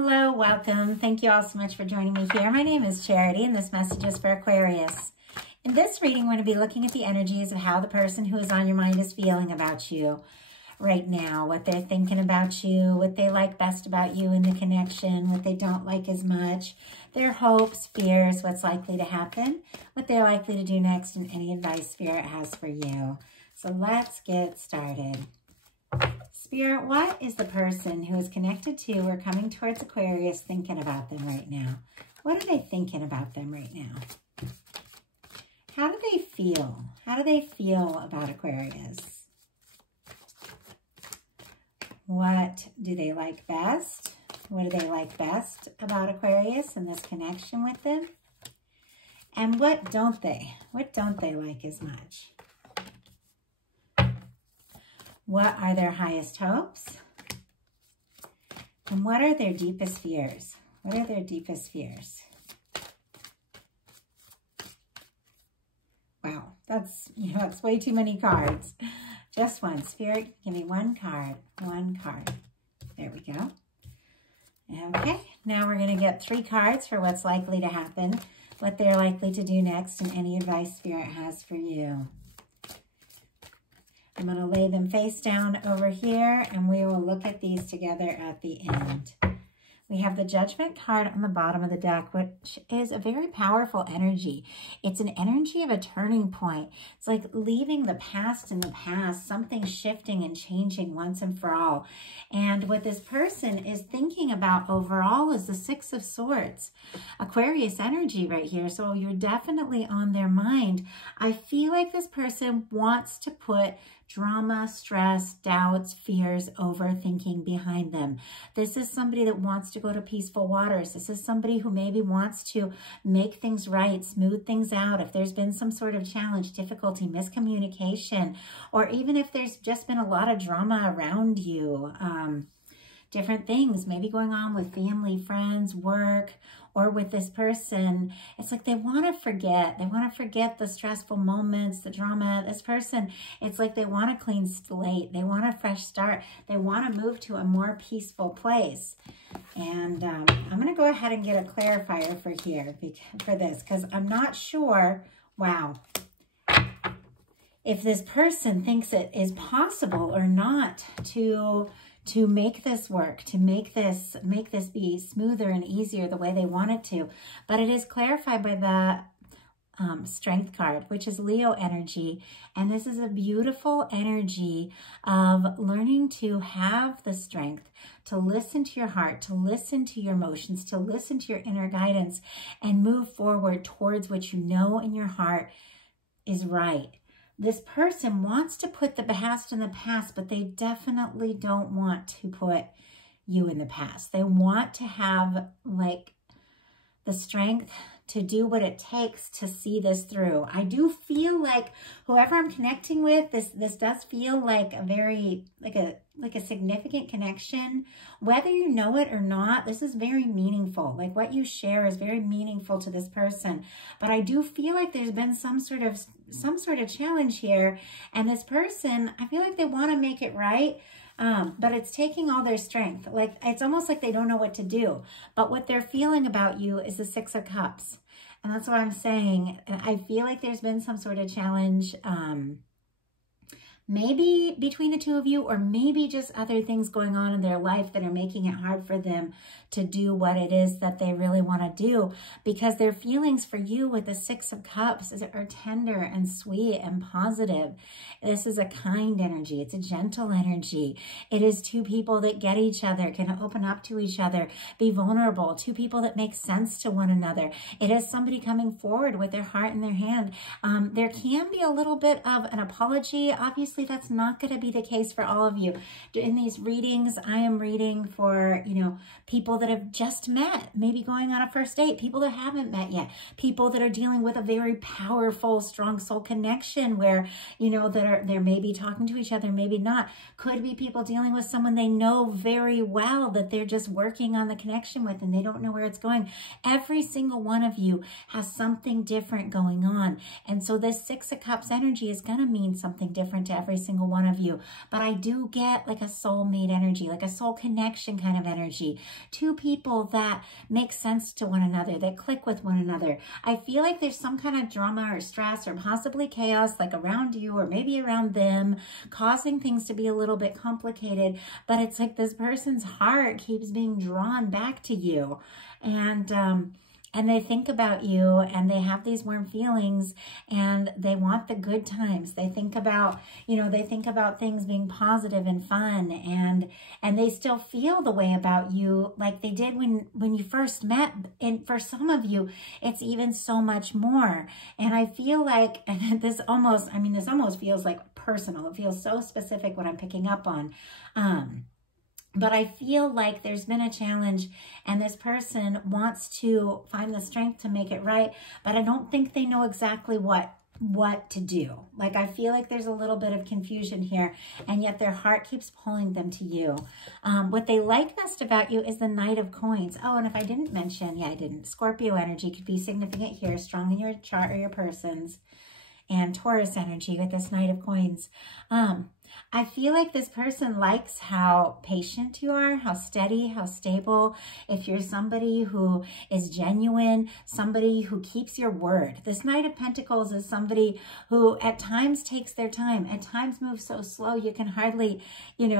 Hello, welcome. Thank you all so much for joining me here. My name is Charity, and this message is for Aquarius. In this reading, we're going to be looking at the energies of how the person who is on your mind is feeling about you right now, what they're thinking about you, what they like best about you in the connection, what they don't like as much, their hopes, fears, what's likely to happen, what they're likely to do next, and any advice Spirit has for you. So let's get started. Spirit, what is the person who is connected to or coming towards Aquarius thinking about them right now? What are they thinking about them right now? How do they feel? How do they feel about Aquarius? What do they like best? What do they like best about Aquarius and this connection with them? And what don't they? What don't they like as much? What are their highest hopes? And what are their deepest fears? What are their deepest fears? Wow, that's way too many cards. Just one. Spirit, give me one card. One card. There we go. Okay, now we're going to get 3 cards for what's likely to happen, what they're likely to do next, and any advice Spirit has for you. I'm going to lay them face down over here, and we will look at these together at the end. We have the Judgment card on the bottom of the deck, which is a very powerful energy. It's an energy of a turning point. It's like leaving the past in the past, something shifting and changing once and for all. And what this person is thinking about overall is the 6 of Swords. Aquarius energy right here, so you're definitely on their mind. I feel like this person wants to put drama, stress, doubts, fears, overthinking behind them. This is somebody that wants to go to peaceful waters. This is somebody who maybe wants to make things right, smooth things out. If there's been some sort of challenge, difficulty, miscommunication, or even if there's just been a lot of drama around you, different things maybe going on with family, friends, work, or with this person. It's like they want to forget. They want to forget the stressful moments, the drama. This person, it's like they want a clean slate. They want a fresh start. They want to move to a more peaceful place. And I'm going to go ahead and get a clarifier for here, for this, because I'm not sure, wow, if this person thinks it is possible or not to make this work, to make this be smoother and easier the way they want it to. But it is clarified by the Strength card, which is Leo energy. And this is a beautiful energy of learning to have the strength to listen to your heart, to listen to your emotions, to listen to your inner guidance, and move forward towards what you know in your heart is right. This person wants to put the past in the past, but they definitely don't want to put you in the past. They want to have like the strength to do what it takes to see this through. I do feel like whoever I'm connecting with, this does feel like a very, like a significant connection. Whether you know it or not, this is very meaningful. Like what you share is very meaningful to this person. But I do feel like there's been some sort of challenge here. And this person, I feel like they want to make it right. But it's taking all their strength. Like, it's almost like they don't know what to do. But what they're feeling about you is the 6 of Cups. And that's what I'm saying. I feel like there's been some sort of challenge, maybe between the 2 of you, or maybe just other things going on in their life that are making it hard for them to do what it is that they really want to do, because their feelings for you with the 6 of Cups are tender and sweet and positive. This is a kind energy. It's a gentle energy. It is 2 people that get each other, can open up to each other, be vulnerable, 2 people that make sense to one another. It is somebody coming forward with their heart in their hand. There can be a little bit of an apology. Obviously, that's not going to be the case for all of you. In these readings, I am reading for, people that have just met, maybe going on a first date, people that haven't met yet, people that are dealing with a very powerful, strong soul connection where, they're maybe talking to each other, maybe not. Could be people dealing with someone they know very well that they're just working on the connection with and they don't know where it's going. Every single one of you has something different going on. And so this 6 of Cups energy is going to mean something different to every single one of you, but I do get like a soulmate energy, like a soul connection kind of energy. Two people that make sense to one another, that click with one another. I feel like there's some kind of drama or stress or possibly chaos like around you or maybe around them, causing things to be a little bit complicated, but it's like this person's heart keeps being drawn back to you. And they think about you and they have these warm feelings and they want the good times. They think about, you know, they think about things being positive and fun, and they still feel the way about you like they did when you first met. And for some of you, it's even so much more. And I feel like, and this almost feels like personal. It feels so specific what I'm picking up on. But I feel like there's been a challenge and this person wants to find the strength to make it right, but I don't think they know exactly what to do. Like, I feel like there's a little bit of confusion here, and yet their heart keeps pulling them to you. What they like best about you is the Knight of Coins. Oh, and if I didn't mention, yeah, I didn't. Scorpio energy could be significant here, strong in your chart or your person's, and Taurus energy with this Knight of Coins. I feel like this person likes how patient you are, how steady, how stable. If you're somebody who is genuine, somebody who keeps your word. This Knight of Pentacles is somebody who at times takes their time, at times moves so slow you can hardly, even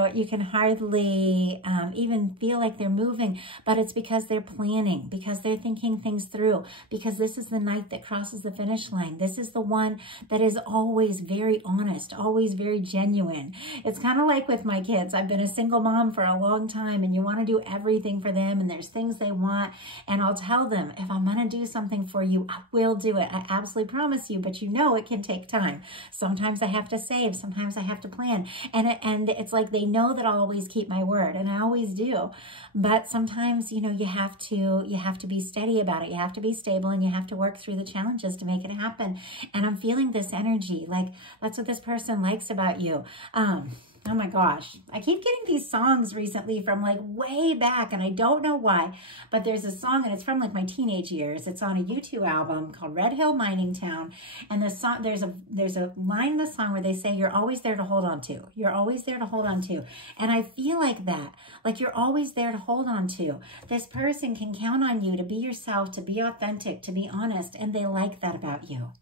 feel like they're moving, but it's because they're planning, because they're thinking things through, because this is the Knight that crosses the finish line. This is the one that is always very honest, always very genuine. It's kind of like with my kids. I've been a single mom for a long time, and you want to do everything for them, and there's things they want, and I'll tell them, if I'm going to do something for you, I will do it. I absolutely promise you, but you know it can take time. Sometimes I have to save, sometimes I have to plan, and it's like they know that I'll always keep my word, and I always do. But sometimes, you know, you have to be steady about it. You have to be stable, and you have to work through the challenges to make it happen. And I'm feeling this energy, like that's what this person likes about you. Oh my gosh, I keep getting these songs recently from like way back, and I don't know why, but there's a song, and it's from like my teenage years. It's on a U2 album called Red Hill Mining Town, and the song, there's a line in the song where they say, you're always there to hold on to. You're always there to hold on to. And I feel like that, like you're always there to hold on to. This person can count on you to be yourself, to be authentic, to be honest, and they like that about you.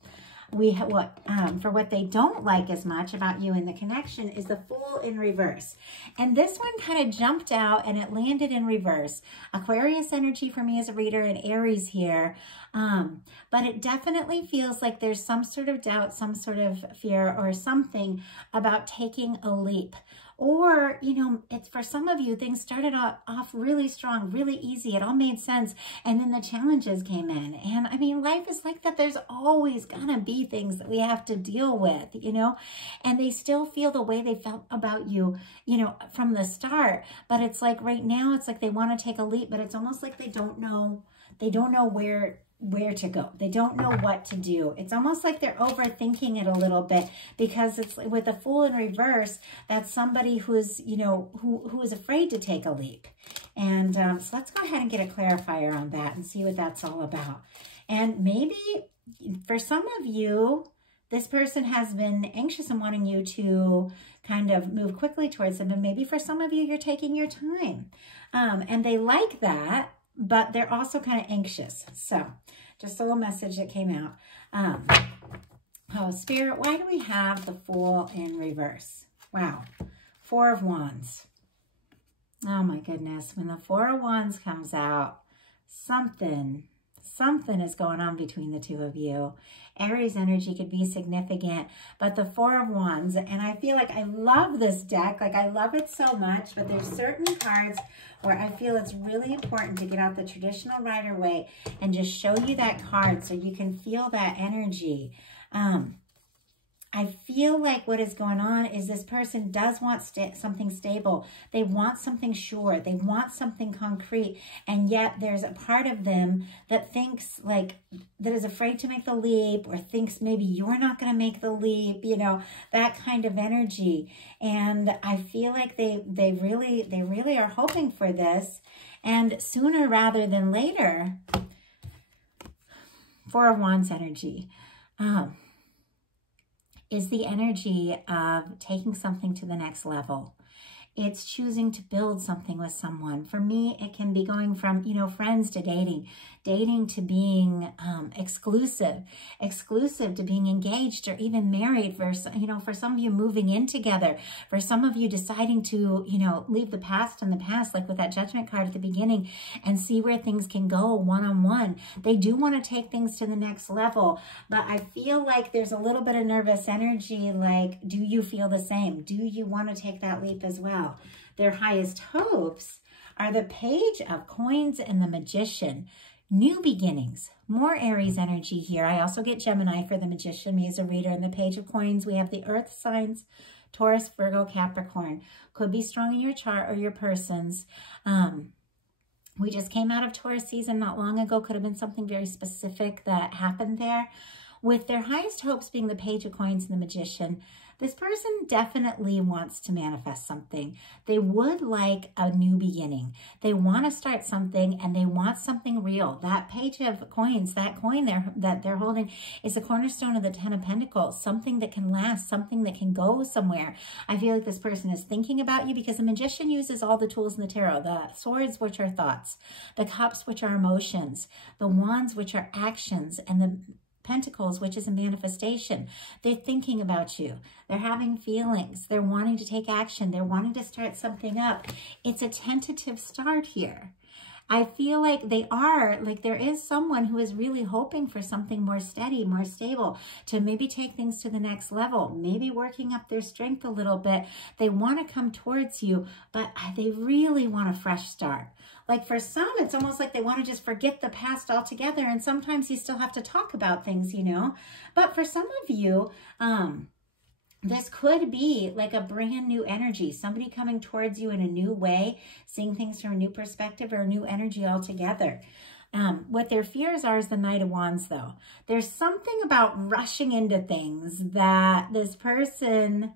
For what they don't like as much about you in the connection is the Fool in reverse. And this one kind of jumped out and it landed in reverse. Aquarius energy for me as a reader, and Aries here. But it definitely feels like there's some sort of doubt, some sort of fear or something about taking a leap. Or, you know, it's for some of you, things started off really strong, really easy. It all made sense. And then the challenges came in. And I mean, life is like that. There's always gonna be things that we have to deal with, you know, and they still feel the way they felt about you, you know, from the start. But it's like right now, it's like they want to take a leap, but it's almost like they don't know where to go. They don't know what to do. It's almost like they're overthinking it a little bit, because it's with the Fool in reverse, that's somebody who's, you know, who is afraid to take a leap. And so let's go ahead and get a clarifier on that and see what that's all about. And maybe for some of you, this person has been anxious and wanting you to kind of move quickly towards them. And maybe for some of you, you're taking your time. And they like that, but they're also kind of anxious. So just a little message that came out. Oh, Spirit, why do we have the Fool in reverse? Wow. Four of Wands. Oh my goodness. When the Four of Wands comes out, something is going on between the two of you. Aries energy could be significant, but the Four of Wands, and I feel like I love this deck. Like, I love it so much, but there's certain cards where I feel it's really important to get out the traditional Rider-Waite and just show you that card so you can feel that energy. I feel like what is going on is this person does want something stable. They want something sure. They want something concrete. And yet there's a part of them that thinks that is afraid to make the leap, or thinks maybe you're not going to make the leap, you know, that kind of energy. And I feel like they really are hoping for this. And sooner rather than later, Four of Wands energy. is the energy of taking something to the next level. It's choosing to build something with someone. For me, it can be going from, you know, friends to dating to being exclusive to being engaged or even married. For, you know, for some of you moving in together, for some of you deciding to, you know, leave the past in the past, like with that Judgment card at the beginning, and see where things can go one-on-one. They do want to take things to the next level, but I feel like there's a little bit of nervous energy. Like, do you feel the same? Do you want to take that leap as well? Their highest hopes are the Page of Coins and the Magician. New beginnings, more Aries energy here. I also get Gemini for the Magician, me as a reader. In the Page of Coins, we have the Earth signs, Taurus, Virgo, Capricorn. Could be strong in your chart or your person's. We just came out of Taurus season not long ago. Could have been something very specific that happened there. With their highest hopes being the Page of Coins and the Magician, this person definitely wants to manifest something. They would like a new beginning. They want to start something, and they want something real. That Page of Coins, that coin that they're holding, is a cornerstone of the Ten of Pentacles, something that can last, something that can go somewhere. I feel like this person is thinking about you, because the Magician uses all the tools in the tarot. The Swords, which are thoughts, the Cups, which are emotions, the Wands, which are actions, and the Pentacles, which is a manifestation. They're thinking about you. They're having feelings. They're wanting to take action. They're wanting to start something up. It's a tentative start here. I feel like there is someone who is really hoping for something more steady, more stable, to maybe take things to the next level, maybe working up their strength a little bit. They want to come towards you, but they really want a fresh start. Like for some, it's almost like they want to just forget the past altogether. And sometimes you still have to talk about things, you know. But for some of you, this could be like a brand new energy, somebody coming towards you in a new way, seeing things from a new perspective or a new energy altogether. What their fears are is the Knight of Wands, though. There's something about rushing into things that this person,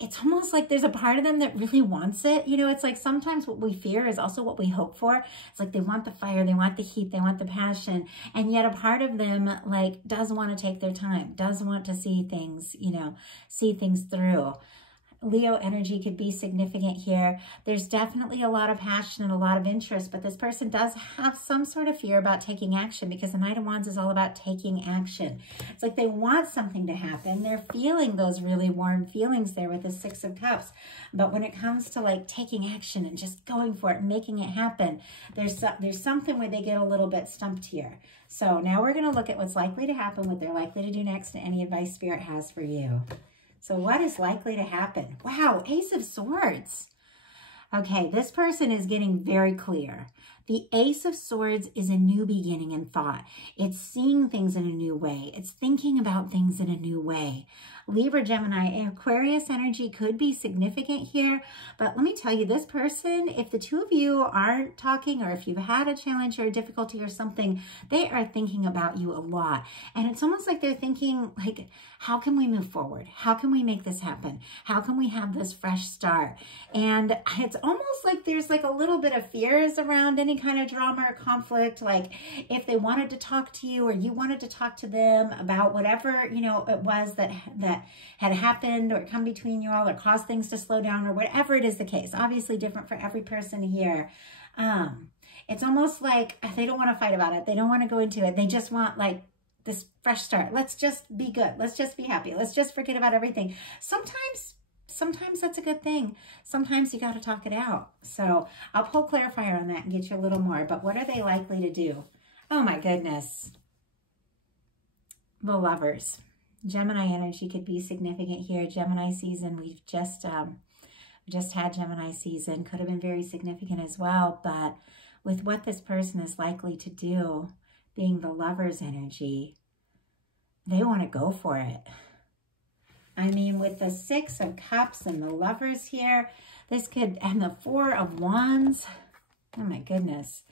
it's almost like there's a part of them that really wants it. You know, it's like sometimes what we fear is also what we hope for. It's like they want the fire, they want the heat, they want the passion. And yet a part of them like does want to take their time, does want to see things, you know, see things through. Leo energy could be significant here. There's definitely a lot of passion and a lot of interest, but this person does have some sort of fear about taking action, because the Knight of Wands is all about taking action. It's like they want something to happen. They're feeling those really warm feelings there with the Six of Cups. But when it comes to like taking action and just going for it and making it happen, there's something where they get a little bit stumped here. So now we're going to look at what's likely to happen, what they're likely to do next, and any advice Spirit has for you. So what is likely to happen? Wow, Ace of Swords. Okay, this person is getting very clear. The Ace of Swords is a new beginning in thought. It's seeing things in a new way. It's thinking about things in a new way. Libra, Gemini, Aquarius energy could be significant here. But let me tell you, this person, if the two of you aren't talking, or if you've had a challenge or a difficulty or something, they are thinking about you a lot. And it's almost like they're thinking, like, how can we move forward? How can we make this happen? How can we have this fresh start? And it's almost like there's like a little bit of fears around any kind of drama or conflict. Like if they wanted to talk to you or you wanted to talk to them about whatever, you know, it was that had happened or come between you all or caused things to slow down or whatever it is the case. Obviously different for every person here. It's almost like they don't want to fight about it. They don't want to go into it. They just want like this fresh start. Let's just be good. Let's just be happy. Let's just forget about everything. Sometimes that's a good thing. Sometimes you got to talk it out. So I'll pull clarifier on that and get you a little more. But what are they likely to do? Oh my goodness. The Lovers. Gemini energy could be significant here. Gemini season, we've just had Gemini season. Could have been very significant as well. But with what this person is likely to do, being the Lovers energy, they want to go for it. I mean, with the Six of Cups and the Lovers here, this could, and the Four of Wands, oh my goodness,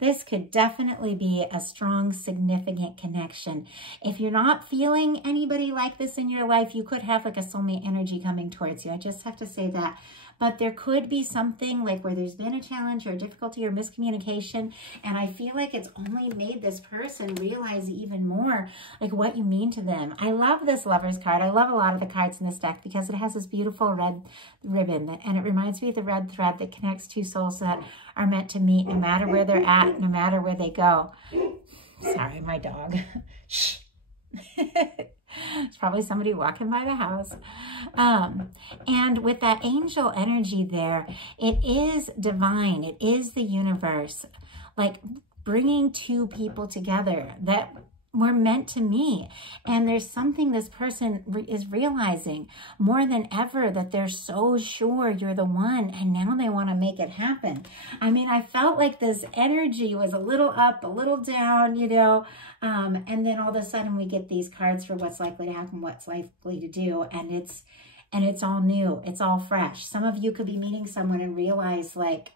this could definitely be a strong, significant connection. If you're not feeling anybody like this in your life, you could have like a soulmate energy coming towards you. I just have to say that. but there could be something like where there's been a challenge or a difficulty or miscommunication, and I feel like it's only made this person realize even more like what you mean to them. I love this Lovers card. I love a lot of the cards in this deck because it has this beautiful red ribbon, and it reminds me of the red thread that connects two souls that are meant to meet no matter where they're at, no matter where they go. Sorry, my dog. Shh. It's probably somebody walking by the house. And with that angel energy there, it is divine. It is the universe, like bringing two people together that were meant to meet. And there's something this person is realizing more than ever, that they're so sure you're the one, and now they want to make it happen. I mean, I felt like this energy was a little up, a little down, you know, and then all of a sudden we get these cards for what's likely to happen, what's likely to do, and it's all new, it's all fresh. Some of you could be meeting someone and realize like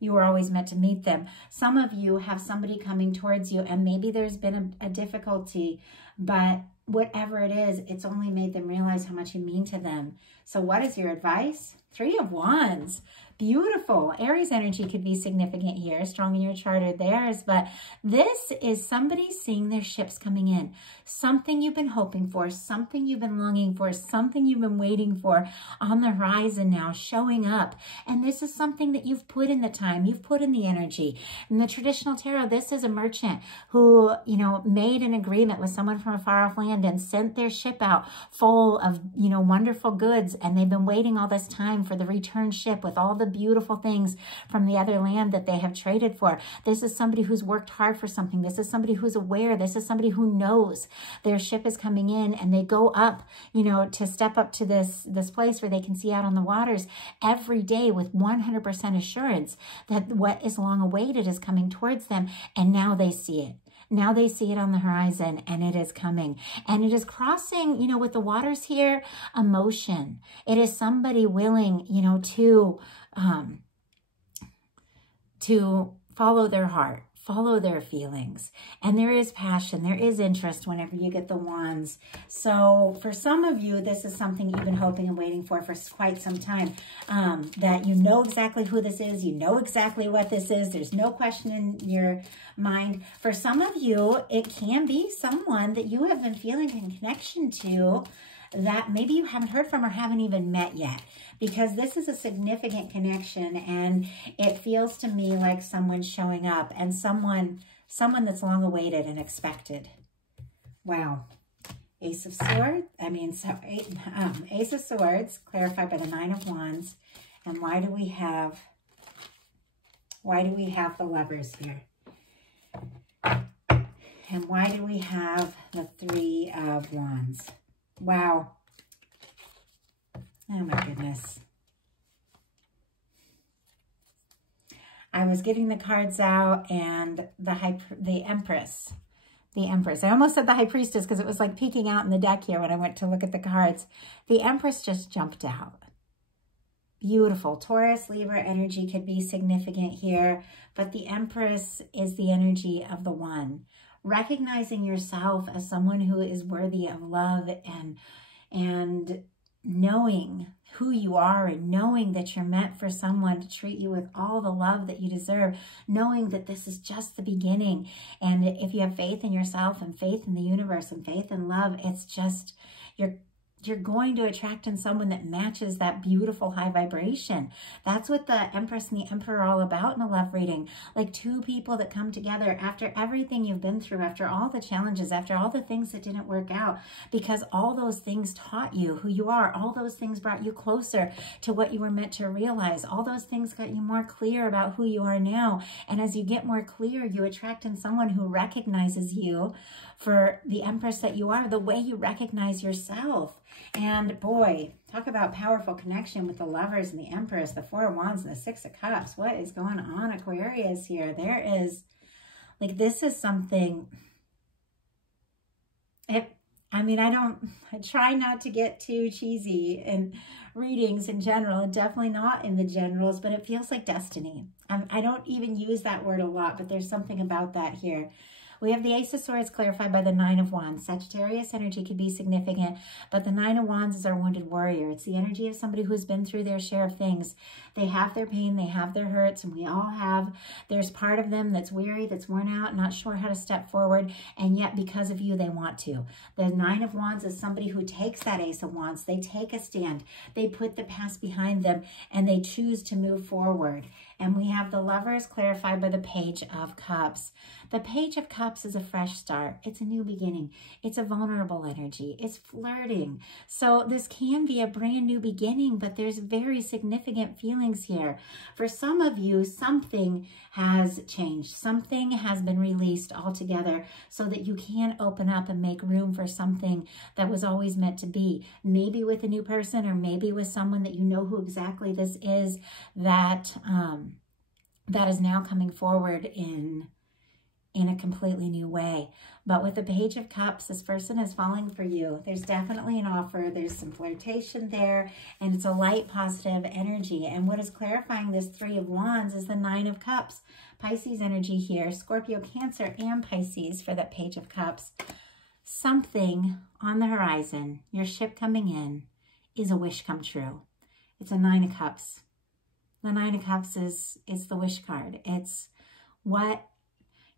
you were always meant to meet them. Some of you have somebody coming towards you, and maybe there's been a difficulty, but whatever it is, it's only made them realize how much you mean to them. So what is your advice? 3 of Wands. Beautiful. Aries energy could be significant here, strong in your chart or theirs, but this is somebody seeing their ships coming in. Something you've been hoping for, something you've been longing for, something you've been waiting for on the horizon now, showing up. And this is something that you've put in the time, you've put in the energy. In the traditional tarot, this is a merchant who, you know, made an agreement with someone from a far off land and sent their ship out full of, you know, wonderful goods. And they've been waiting all this time for the return ship with all the beautiful things from the other land that they have traded for. This is somebody who's worked hard for something. This is somebody who's aware. This is somebody who knows their ship is coming in, and they go up, you know, to step up to this place where they can see out on the waters every day with 100% assurance that what is long awaited is coming towards them. And now they see it. Now they see it on the horizon, and it is coming. And it is crossing, you know, with the waters here, emotion. It is somebody willing, you know, to follow their heart, follow their feelings. And there is passion, there is interest whenever you get the Wands. So for some of you, this is something you've been hoping and waiting for quite some time, that you know exactly who this is, you know exactly what this is, there's no question in your mind. For some of you, it can be someone that you have been feeling a connection to that maybe you haven't heard from or haven't even met yet, because this is a significant connection, and it feels to me like someone's showing up, and someone that's long awaited and expected. Wow. Ace of Swords, Ace of Swords, clarified by the 9 of Wands. And why do we have the Lovers here? And why do we have the 3 of Wands? Wow. Oh my goodness. I was getting the cards out, and the Empress. I almost said the High Priestess because it was like peeking out in the deck here when I went to look at the cards. The Empress just jumped out. Beautiful. Taurus, Libra energy could be significant here, but the Empress is the energy of the one. Recognizing yourself as someone who is worthy of love, and knowing who you are, and knowing that you're meant for someone to treat you with all the love that you deserve, knowing that this is just the beginning. And if you have faith in yourself and faith in the universe and faith in love, it's just, you're going to attract in someone that matches that beautiful high vibration. That's what the Empress and the Emperor are all about in a love reading. Like two people that come together after everything you've been through, after all the challenges, after all the things that didn't work out, because all those things taught you who you are. All those things brought you closer to what you were meant to realize. All those things got you more clear about who you are now. And as you get more clear, you attract in someone who recognizes you for the Empress that you are, the way you recognize yourself. And boy, talk about powerful connection with the Lovers and the Empress, the 4 of Wands and the 6 of Cups. What is going on, Aquarius, here? There is, like, this is something, I try not to get too cheesy in readings in general, and definitely not in the generals, but it feels like destiny. I don't even use that word a lot, but there's something about that here. We have the Ace of Swords clarified by the Nine of Wands. Sagittarius energy could be significant, but the Nine of Wands is our wounded warrior. It's the energy of somebody who's been through their share of things. They have their pain, they have their hurts, and we all have. There's part of them that's weary, that's worn out, not sure how to step forward, and yet because of you, they want to. The Nine of Wands is somebody who takes that Ace of Wands. They take a stand. They put the past behind them, and they choose to move forward. And we have the Lovers clarified by the Page of Cups. The Page of Cups is a fresh start. It's a new beginning. It's a vulnerable energy. It's flirting. So this can be a brand new beginning, but there's very significant feelings here. For some of you, something has changed. Something has been released altogether so that you can open up and make room for something that was always meant to be. Maybe with a new person, or maybe with someone that you know who exactly this is, that that is now coming forward in a completely new way. But with the Page of Cups, this person is falling for you. There's definitely an offer. There's some flirtation there, and it's a light, positive energy. And what is clarifying this Three of Wands is the Nine of Cups. Pisces energy here, Scorpio, Cancer, and Pisces for that Page of Cups. Something on the horizon, your ship coming in, is a wish come true. It's a Nine of Cups. The Nine of Cups is the wish card. It's what,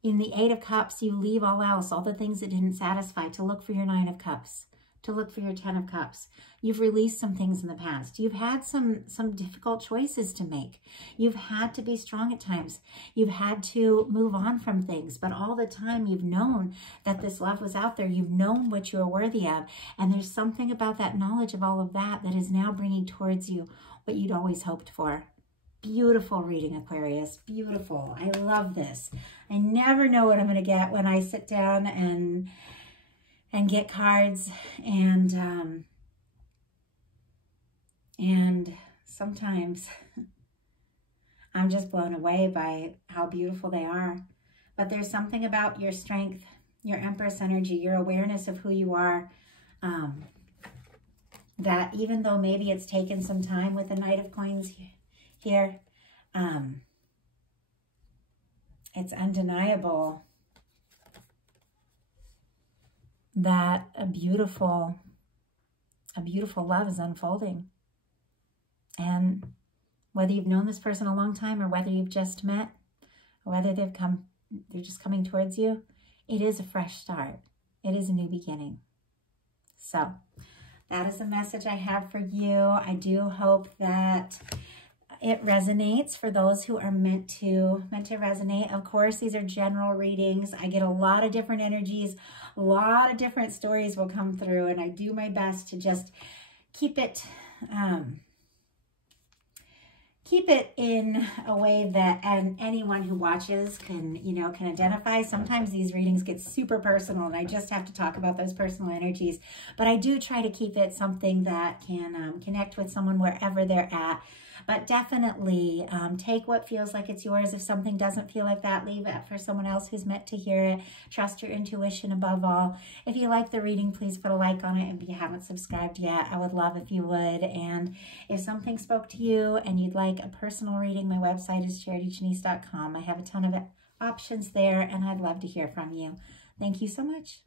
in the Eight of Cups, you leave all else, all the things that didn't satisfy, to look for your Nine of Cups, to look for your 10 of Cups. You've released some things in the past. You've had some difficult choices to make. You've had to be strong at times. You've had to move on from things, but all the time you've known that this love was out there. You've known what you are worthy of, and there's something about that knowledge of all of that that is now bringing towards you what you'd always hoped for. Beautiful reading, Aquarius. Beautiful. I love this. I never know what I'm going to get when I sit down and get cards, and sometimes I'm just blown away by how beautiful they are. But there's something about your strength, your Empress energy, your awareness of who you are, that even though maybe it's taken some time with the Knight of Coins here, it's undeniable that a beautiful love is unfolding. And whether you've known this person a long time, or whether you've just met, or whether they're just coming towards you, it is a fresh start. It is a new beginning. So that is the message I have for you. I do hope that it resonates for those who are meant to resonate. Of course, these are general readings. I get a lot of different energies, a lot of different stories will come through, and I do my best to just keep it in a way that anyone who watches can identify. Sometimes these readings get super personal, and I just have to talk about those personal energies. But I do try to keep it something that can connect with someone wherever they're at. But definitely take what feels like it's yours. If something doesn't feel like that, leave it for someone else who's meant to hear it. Trust your intuition above all. If you like the reading, please put a like on it. If you haven't subscribed yet, I would love if you would. And if something spoke to you and you'd like a personal reading, my website is charityjanice.com. I have a ton of options there, and I'd love to hear from you. Thank you so much.